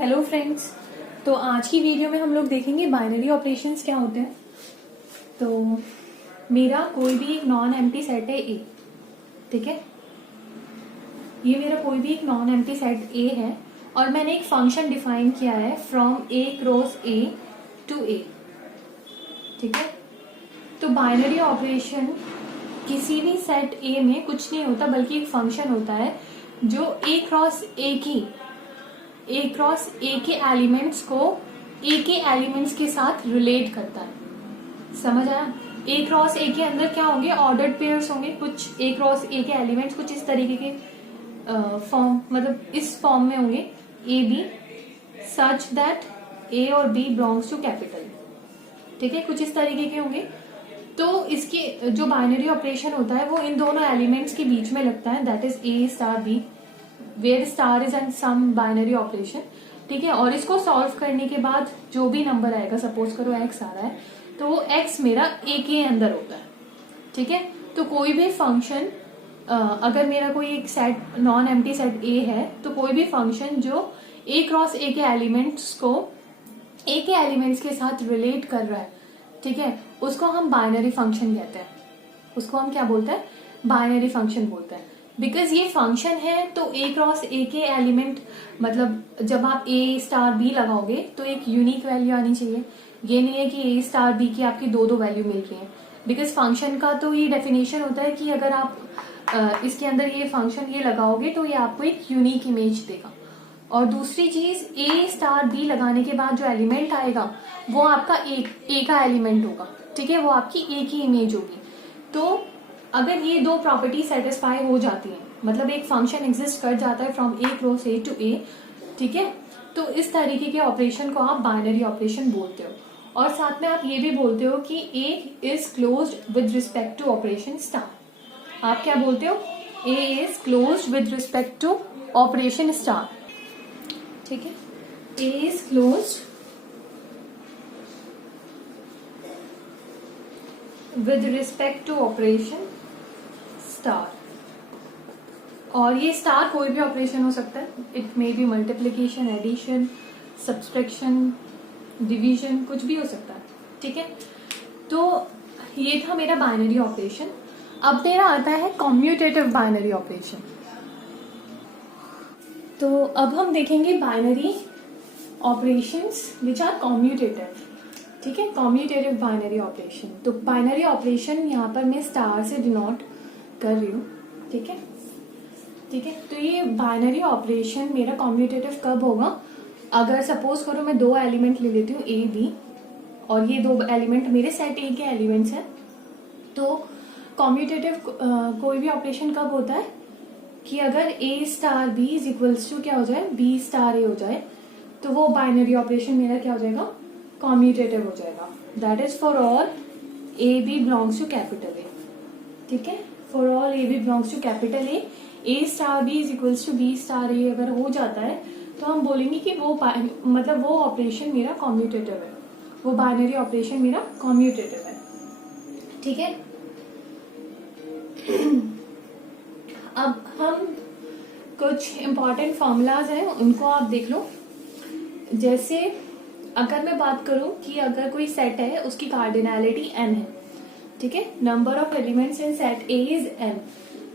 Hello friends. तो आज की वीडियो में हम लोग देखेंगे बाइनरी ऑपरेशंस क्या होते हैं। तो मेरा कोई भी एक नॉन एम्प्टी सेट है ए, ठीक है। ये मेरा कोई भी एक नॉन एम्प्टी सेट ए है और मैंने एक फंक्शन डिफाइन किया है from A cross A to A, ठीक है। तो बाइनरी ऑपरेशन किसी भी सेट ए में कुछ नहीं होता बल्कि एक फंक्शन होता है जो ए क्रॉस ए के एलिमेंट्स को ए के एलिमेंट्स के साथ रिलेट करता है। समझ आया? ए क्रॉस ए के अंदर क्या होंगे? ऑर्डर्ड पेयर्स होंगे। कुछ ए क्रॉस ए के एलिमेंट्स कुछ इस तरीके के फॉर्म, मतलब इस फॉर्म में होंगे ए बी सच दैट ए और बी बिलोंग्स टू कैपिटल, ठीक है। कुछ इस तरीके के होंगे। तो इसके जो बाइनरी ऑपरेशन होता है वो इन दोनों एलिमेंट्स के बीच में लगता है, that is a star B where star is and some binary operation, ठीक है। और इसको सॉल्व करने के बाद जो भी नंबर आएगा, सपोज करो एक्स आ रहा है, तो वो एक्स मेरा ए के अंदर होता है, ठीक है। तो कोई भी फंक्शन, अगर मेरा कोई एक सेट नॉन एम्प्टी सेट ए है, तो कोई भी फंक्शन जो ए क्रॉस ए के एलिमेंट्स को ए के एलिमेंट्स के साथ रिलेट कर रहा है, ठीक है, उसको हम बाइनरी फंक्शन कहते हैं। उसको हम क्या बोलते हैं? बाइनरी फंक्शन बोलते हैं। बिकॉज ये फंक्शन है तो ए क्रॉस ए के एलिमेंट, मतलब जब आप ए स्टार बी लगाओगे तो एक यूनिक वैल्यू आनी चाहिए। ये नहीं है कि ए स्टार बी की आपकी दो वैल्यू मिल रही है। बिकॉज फंक्शन का तो ये डेफिनेशन होता है कि अगर आप इसके अंदर ये फंक्शन ये लगाओगे तो ये आपको एक यूनिक इमेज देगा। और दूसरी चीज, ए स्टार बी लगाने के बाद जो एलिमेंट आएगा वो आपका ए का एलिमेंट होगा, ठीक है। वो आपकी ए की इमेज होगी। तो अगर ये दो प्रॉपर्टी सेटिस्फाई हो जाती हैं, मतलब एक फंक्शन एग्जिस्ट कर जाता है from A cross A to A, ठीक है, तो इस तरीके के ऑपरेशन को आप बाइनरी ऑपरेशन बोलते हो। और साथ में आप ये भी बोलते हो कि A is closed with respect to operation star. आप क्या बोलते हो? A is closed with respect to operation star, ठीक है। A is closed with respect to operation star. और ये स्टार कोई भी ऑपरेशन हो सकता है। It may be multiplication, addition, subtraction, division, कुछ भी हो सकता है, ठीक है। तो ये था मेरा बाइनरी ऑपरेशन। अब मेरा आता है कॉम्यूटेटिव बाइनरी ऑपरेशन। तो अब हम देखेंगे binary operations which are commutative, ठीक है। Commutative binary operation. तो बाइनरी ऑपरेशन यहाँ पर मैं स्टार से डिनोट कर रही हूँ, ठीक है, ठीक है। तो ये बाइनरी ऑपरेशन मेरा कॉम्यूटेटिव कब होगा? अगर सपोज करो मैं दो एलिमेंट ले लेती हूँ ए बी, और ये दो एलिमेंट मेरे सेट ए के एलिमेंट्स हैं। तो कॉम्यूटेटिव कोई भी ऑपरेशन कब होता है कि अगर A star B is equals to क्या हो जाए, बी स्टार ए हो जाए, तो वो बाइनरी ऑपरेशन मेरा क्या हो जाएगा? कॉम्यूटेटिव हो जाएगा। That is for all A B belongs to capital A, ठीक है। For all A B belongs to capital A star B is equals to B star A अगर हो जाता है तो हम बोलेंगे कि वो मतलब वो ऑपरेशन मेरा कॉम्यूटेटिव है, वो बाइनरी ऑपरेशन मेरा कॉम्यूटेटिव है, ठीक है। अब हम कुछ इंपॉर्टेंट फॉर्मूलाज हैं उनको आप देख लो। जैसे अगर मैं बात करूं कि अगर कोई सेट है उसकी कार्डिनैलिटी n है, ठीक है, number of elements in set A is n,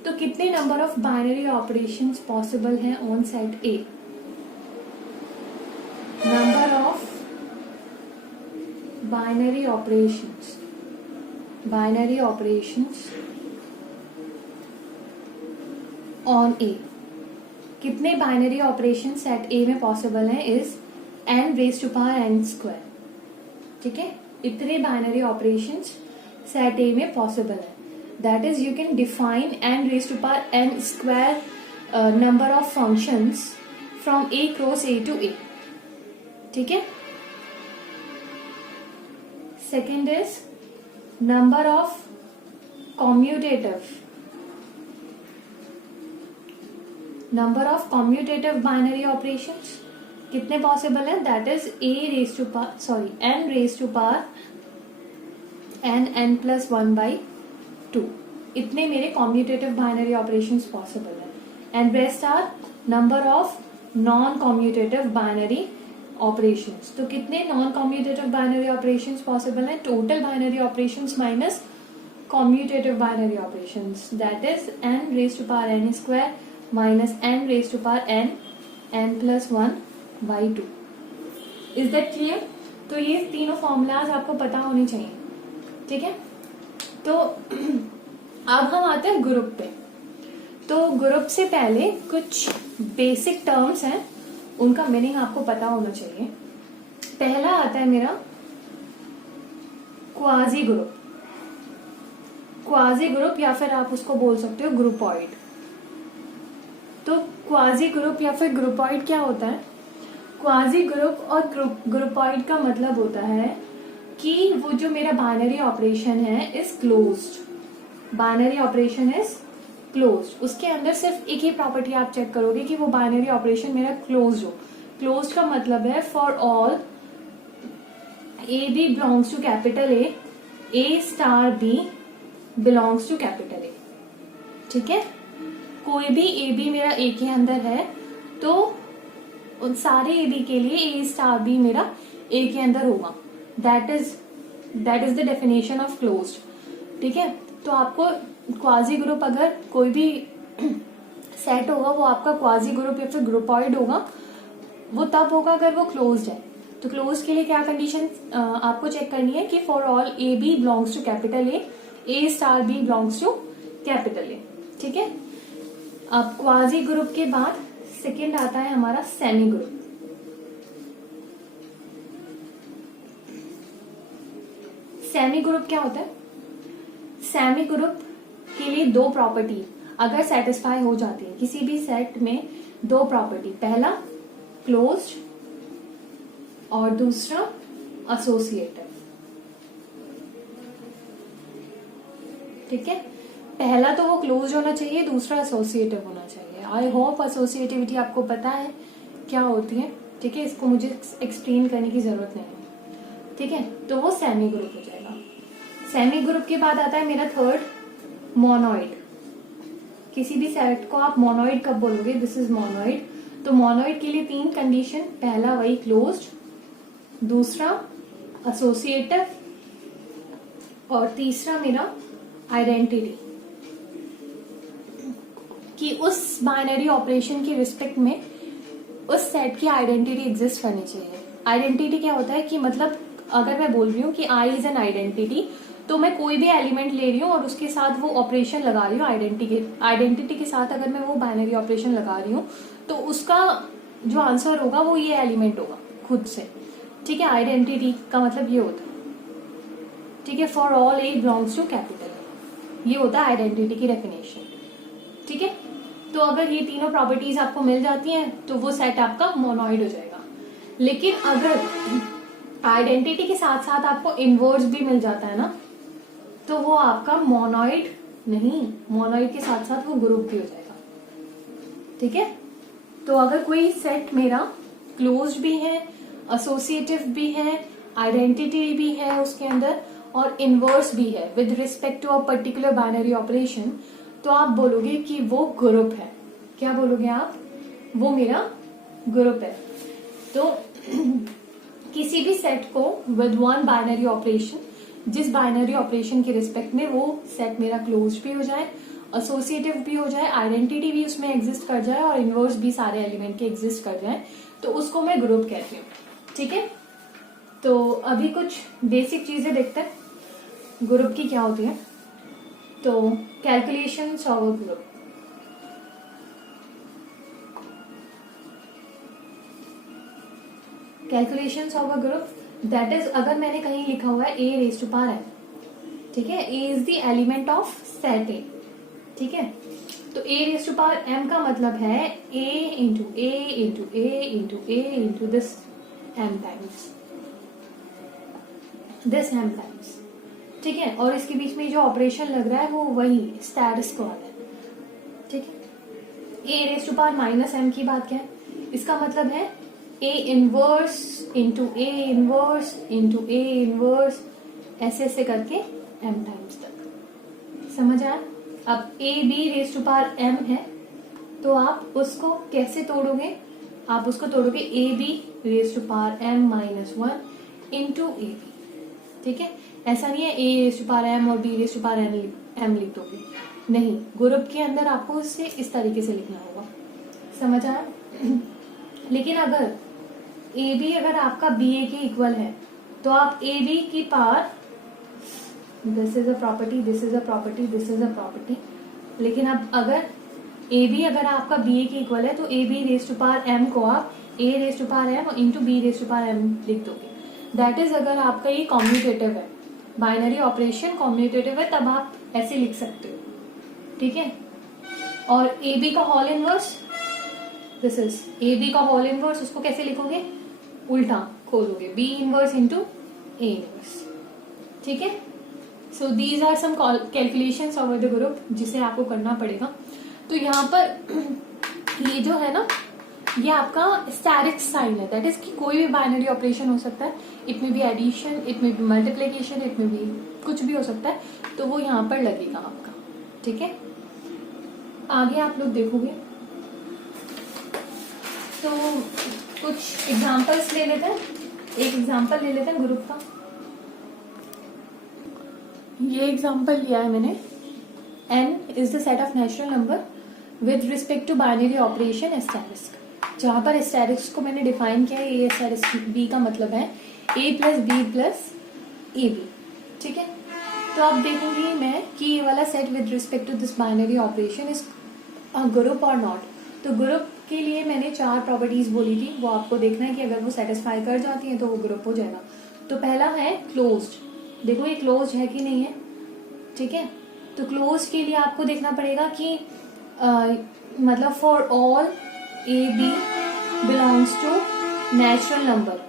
तो कितने number of binary operations possible हैं on set A? Number of binary operations on A, कितने बाइनरी ऑपरेशन सेट ए में पॉसिबल हैं? Is n raise to power n square, ठीक है। इतने binary operations set A में पॉसिबल है। That is you can define n raise to power n square number of functions from A cross A to A, ठीक है। Second is number of commutative binary operations कितने possible है? That is n raise to power n plus 1/2, इतने मेरे commutative binary operations possible है। And rest are number of non commutative binary operations. तो कितने non commutative binary operations possible हैं? Total binary operations minus commutative binary operations, that is n raise to power n square minus n raise to power n plus 1/2। Is that clear? तो ये तीनों formulas आपको पता होने चाहिए, ठीक है। तो अब हम आते हैं ग्रुप पे। तो ग्रुप से पहले कुछ बेसिक टर्म्स हैं, उनका मीनिंग आपको पता होना चाहिए। पहला आता है मेरा क्वाजी ग्रुप। क्वाजी ग्रुप या फिर आप उसको बोल सकते हो ग्रुपॉइड। तो क्वाजी ग्रुप या फिर ग्रुपॉइड क्या होता है? क्वाजी ग्रुप और ग्रुपॉइड का मतलब होता है कि वो जो मेरा बाइनरी ऑपरेशन है is closed. Binary operation is closed, उसके अंदर सिर्फ एक ही प्रॉपर्टी आप चेक करोगे कि वो बाइनरी ऑपरेशन मेरा क्लोज्ड हो। क्लोज्ड का मतलब है for all A B belongs to capital A star B belongs to capital A, ठीक है। कोई भी ए बी मेरा ए के अंदर है तो उन सारे ए बी के लिए ए स्टार बी मेरा ए के अंदर होगा। That is the definition of closed, ठीक है। तो आपको क्वाजी ग्रुप अगर कोई भी सेट होगा वो आपका क्वाजी ग्रुप या फिर ग्रुपॉइड होगा, वो तब होगा अगर वो क्लोज्ड है। तो क्लोज्ड के लिए क्या कंडीशन आपको चेक करनी है कि for all A B belongs to capital A star B belongs to capital A, ठीक है। अब क्वाजी ग्रुप के बाद सेकेंड आता है हमारा सेमी ग्रुप। सेमी ग्रुप क्या होता है? सेमी ग्रुप के लिए दो प्रॉपर्टी अगर सेटिस्फाई हो जाती है किसी भी सेट में, दो प्रॉपर्टी, पहला क्लोज्ड और दूसरा एसोसिएटिव, ठीक है। पहला तो वो क्लोज होना चाहिए, दूसरा एसोसिएटिव होना चाहिए। आई होप एसोसिएटिविटी आपको पता है क्या होती है, ठीक है। इसको मुझे एक्सप्लेन करने की जरूरत नहीं है, ठीक है। तो वो सेमी ग्रुप हो जाएगा। सेमी ग्रुप के बाद आता है मेरा थर्ड मोनोइड। किसी भी सेट को आप मोनोइड कब बोलोगे? This is monoid. तो मोनोइड के लिए तीन कंडीशन, पहला वही क्लोज्ड, दूसरा एसोसिएटिव और तीसरा मेरा आइडेंटिटी, कि उस बाइनरी ऑपरेशन के रिस्पेक्ट में उस सेट की आइडेंटिटी एग्जिस्ट करनी चाहिए। आइडेंटिटी क्या होता है कि मतलब अगर मैं बोल रही हूँ कि आई इज एन आइडेंटिटी, तो मैं कोई भी एलिमेंट ले रही हूँ और उसके साथ वो ऑपरेशन लगा रही हूँ आइडेंटिटी के साथ अगर मैं वो बाइनरी ऑपरेशन लगा रही हूँ तो उसका जो आंसर होगा वो ये एलिमेंट होगा खुद से, ठीक है। आइडेंटिटी का मतलब ये होता है, ठीक है, for all A belongs to capital, ये होता है आइडेंटिटी की डेफिनेशन, ठीक है। तो अगर ये तीनों प्रॉपर्टीज आपको मिल जाती हैं तो वो सेट आपका मोनोइड हो जाएगा। लेकिन अगर आइडेंटिटी के साथ साथ आपको इनवर्स भी मिल जाता है ना, तो वो आपका मोनोइड नहीं, मोनोइड के साथ साथ वो ग्रुप भी हो जाएगा, ठीक है। तो अगर कोई सेट मेरा क्लोज्ड भी है, एसोसिएटिव भी है, आइडेंटिटी भी है उसके अंदर और इनवर्स भी है with respect to a particular binary operation, तो आप बोलोगे कि वो ग्रुप है। क्या बोलोगे आप? वो मेरा ग्रुप है। तो किसी भी सेट को विद वन बाइनरी ऑपरेशन, जिस बाइनरी ऑपरेशन के रिस्पेक्ट में वो सेट मेरा क्लोज भी हो जाए, एसोसिएटिव भी हो जाए, आइडेंटिटी भी उसमें एग्जिस्ट कर जाए और इनवर्स भी सारे एलिमेंट के एग्जिस्ट कर जाए, तो उसको मैं ग्रुप कहती हूँ, ठीक है। तो अभी कुछ बेसिक चीजें देखते हैं ग्रुप की क्या होती है। तो calculations of a group, calculations of a group, that is अगर मैंने कहीं लिखा हुआ है A raise to power N, ठीक है, A is the element of set A, ठीक है। तो A raise to power M का मतलब है A into A into A into A into this M times, this M times, ठीक है। और इसके बीच में जो ऑपरेशन लग रहा है वो वही स्टेटस को आता है, ठीक है। A raise to power minus M की बात क्या है? इसका मतलब है A inverse into A inverse into A inverse, ऐसे ऐसे करके एम टाइम्स तक, समझ आया? अब A B raise to power M है तो आप उसको कैसे तोड़ोगे? आप उसको तोड़ोगे A B raise to power m minus 1 into A B. ठीक है, ऐसा नहीं है A raise to power m और B raise to power m लिख दोगे, नहीं, ग्रुप के अंदर आपको इसे इस तरीके से लिखना होगा। समझ आया? लेकिन अगर ए बी अगर आपका बी ए के इक्वल है तो आप ए बी की power, this is a property, this is a property, this is a property, लेकिन अब अगर ए बी अगर आपका बी ए के इक्वल है तो A B raise to power M को आप A raise to power M into B raise to power M लिख दोगे। दैट इज अगर आपका ये कॉम्यूटेटिव है, बाइनरी ऑपरेशन कॉम्यूटेटिव है, तब आप ऐसे लिख सकते हो। ठीक है, और ए बी का whole inverse, this is A B का होल इनवर्स, उसको कैसे लिखोगे? उल्टा खोलोगे, B inverse into A inverse. ठीक है, so these are some calculations over the group जिसे आपको करना पड़ेगा। तो यहाँ पर ये जो है ना, ये आपका स्टैटिक साइन है, दैट इज कि कोई भी बाइनरी ऑपरेशन हो सकता है, इट में बी एडिशन, इट में बी मल्टीप्लिकेशन, इट में बी कुछ भी हो सकता है, तो वो यहाँ पर लगेगा आपका। ठीक है, आगे आप लोग देखोगे तो कुछ एग्जांपल्स ले लेते हैं। एक एग्जांपल ले लेते हैं ग्रुप का। ये एग्जांपल लिया है मैंने, n is the set of natural number with respect to binary operation asterisk. जहां पर एस्टेरिस्क को मैंने डिफाइन किया है, ए एस्टेरिस्क बी का मतलब है a plus B plus A B. ठीक है, तो आप देखेंगे मैं कि ये वाला set with respect to this binary operation is group और नॉट। तो ग्रुप के लिए मैंने 4 प्रॉपर्टीज बोली थी, वो आपको देखना है कि अगर वो सेटिस्फाई कर जाती है तो वो ग्रुप हो जाएगा। तो पहला है क्लोज्ड, देखो ये क्लोज्ड है कि नहीं है। ठीक है, तो क्लोज्ड के लिए आपको देखना पड़ेगा कि मतलब for all A B belongs to natural number.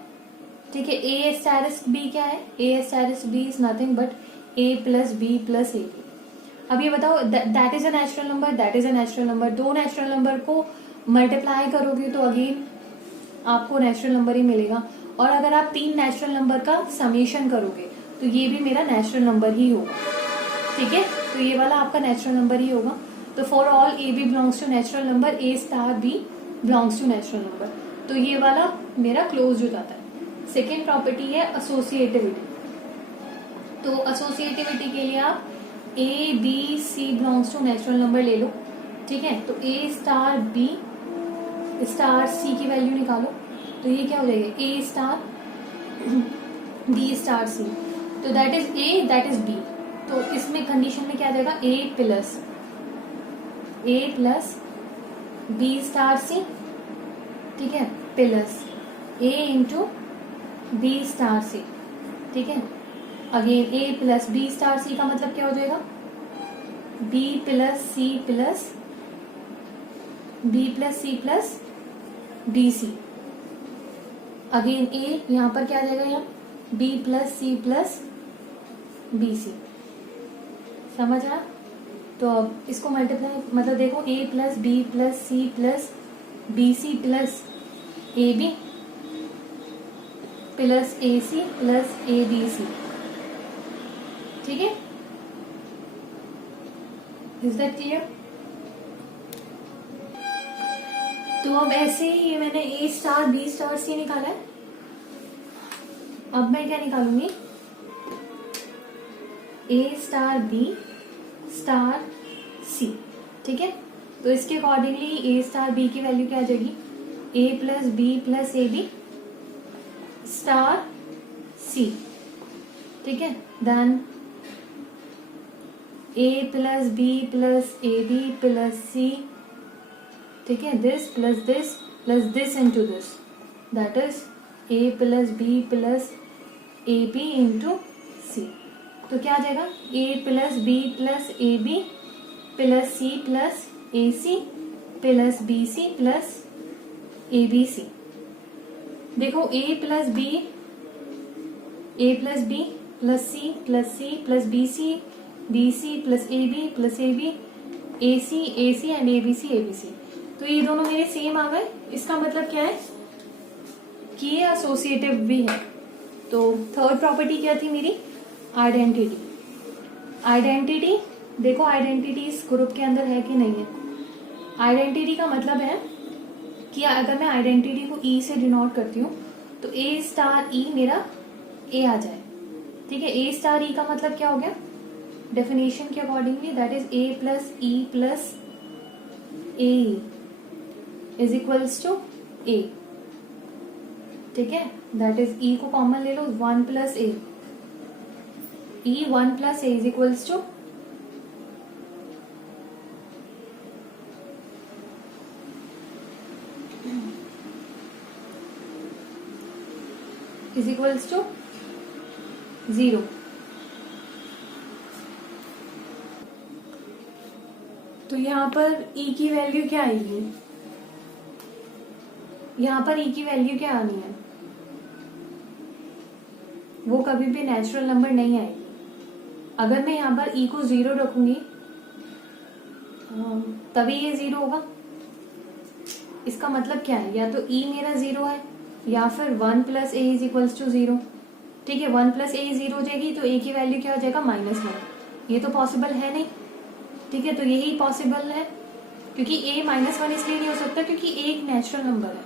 ठीक है, ए स्टैटिस्टिक बी क्या है? A statistic B is nothing but A plus B plus A B. अब ये बताओ, that is a natural number, that is a natural number. दो natural number को multiply करोगे तो अगेन आपको नेचुरल नंबर ही मिलेगा, और अगर आप 3 नेचुरल नंबर का समेशन करोगे तो ये भी मेरा नेचुरल नंबर ही होगा। ठीक है, तो ये वाला आपका नेचुरल नंबर ही होगा। तो for all A B belongs to natural number, A star B belongs to natural number, तो ये वाला मेरा क्लोज हो जाता है। सेकेंड प्रॉपर्टी है एसोसिएटिविटी। तो एसोसिएटिविटी के लिए आप A B C belongs to natural number ले लो। ठीक है, तो A star B star C की वैल्यू निकालो, तो ये क्या हो जाएगा? A star B star C, तो that is A that is B. तो इसमें कंडीशन में क्या आ जाएगा? A plus B star C, ठीक है, plus A into B star C. ठीक है, again A plus B star C का मतलब क्या हो जाएगा? B plus C plus B C. Again A यहां पर क्या आ जाएगा? यहाँ B plus C plus B C. समझ आया? तो अब इसको मल्टीप्लाई, मतलब देखो A plus B plus C plus B C plus A B plus A C plus A B C. ठीक है, इज दैट क्लियर? तो अब ऐसे ही ये मैंने A star B star C निकाला है। अब मैं क्या निकालूंगी? A star B star C. ठीक है, तो इसके अकॉर्डिंगली ए स्टार बी की वैल्यू क्या आ जाएगी? A plus B plus A B star C. ठीक है, then A plus B plus A B plus C. ठीक है, this plus this into this, that is A plus B plus A B into C. तो क्या आ जाएगा? A plus B plus A B plus C plus A C plus B C plus A B C. देखो A plus B plus C plus B C plus A B A C and A B C. तो ये दोनों मेरे same आ गए। इसका मतलब क्या है कि ये एसोसिएटिव भी है। तो थर्ड प्रॉपर्टी क्या थी मेरी? आइडेंटिटी। आइडेंटिटी देखो, आइडेंटिटी इस ग्रुप के अंदर है कि नहीं है? आइडेंटिटी का मतलब है कि अगर मैं आइडेंटिटी को ई से डिनोट करती हूँ तो ए स्टार ई मेरा ए आ जाए। ठीक है, ए स्टार ई का मतलब क्या हो गया, डेफिनेशन के accordingly that is A plus E plus A is equals to A. ठीक है, दैट इज ई को कॉमन ले लो, 1 plus A, E 1 plus A is equals to is equals to 0। तो यहां पर ई की वैल्यू क्या आएगी, यहां पर ई की वैल्यू क्या आनी है, वो कभी भी नेचुरल नंबर नहीं आएगी। अगर मैं यहां पर ई को 0 रखूंगी तभी ये 0 होगा। इसका मतलब क्या है, या तो ई मेरा 0 है या फिर 1 plus A is equals to 0। ठीक है, 1 प्लस ए 0 हो जाएगी तो ए की वैल्यू क्या हो जाएगा, -1। ये तो पॉसिबल है नहीं। ठीक है, तो यही पॉसिबल है, क्योंकि ए -1 इसलिए नहीं हो सकता क्योंकि ए एक नेचुरल नंबर है,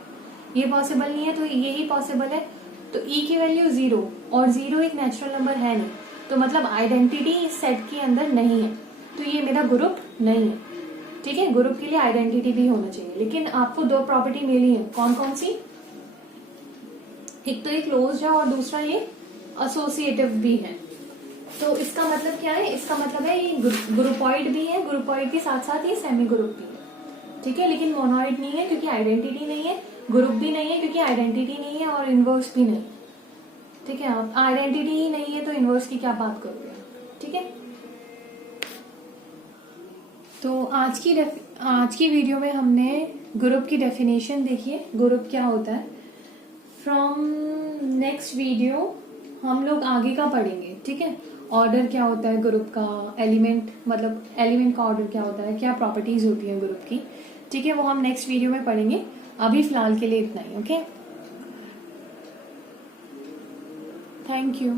ये पॉसिबल नहीं है, तो यही पॉसिबल है। तो ई की वैल्यू 0 और 0 एक नेचुरल नंबर है नहीं, तो मतलब आइडेंटिटी इस सेट के अंदर नहीं है, तो ये मेरा ग्रुप नहीं है। ठीक है, ग्रुप के लिए आइडेंटिटी भी होना चाहिए, लेकिन आपको 2 प्रॉपर्टी मिली है, कौन कौन सी, एक तो ये क्लोज्ड है और दूसरा ये एसोसिएटिव भी है। तो इसका मतलब क्या है, इसका मतलब है ये ग्रुपॉइड भी है, ग्रुपॉइड के साथ साथ ये सेमी ग्रुप भी है। ठीक है, लेकिन मोनोइड नहीं है क्योंकि आइडेंटिटी नहीं है, ग्रुप भी नहीं है क्योंकि आइडेंटिटी नहीं है, और इनवर्स भी नहीं। ठीक है, आप आइडेंटिटी ही नहीं है तो इनवर्स की क्या बात करोगे। ठीक है, तो आज की वीडियो में हमने ग्रुप की डेफिनेशन देखी है, ग्रुप क्या होता है। फ्रॉम नेक्स्ट वीडियो हम लोग आगे का पढ़ेंगे। ठीक है, ऑर्डर क्या होता है ग्रुप का, एलिमेंट मतलब एलिमेंट का ऑर्डर क्या होता है, क्या प्रॉपर्टीज होती है ग्रुप की। ठीक है, वो हम नेक्स्ट वीडियो में पढ़ेंगे। अभी फिलहाल के लिए इतना ही। Okay, thank you.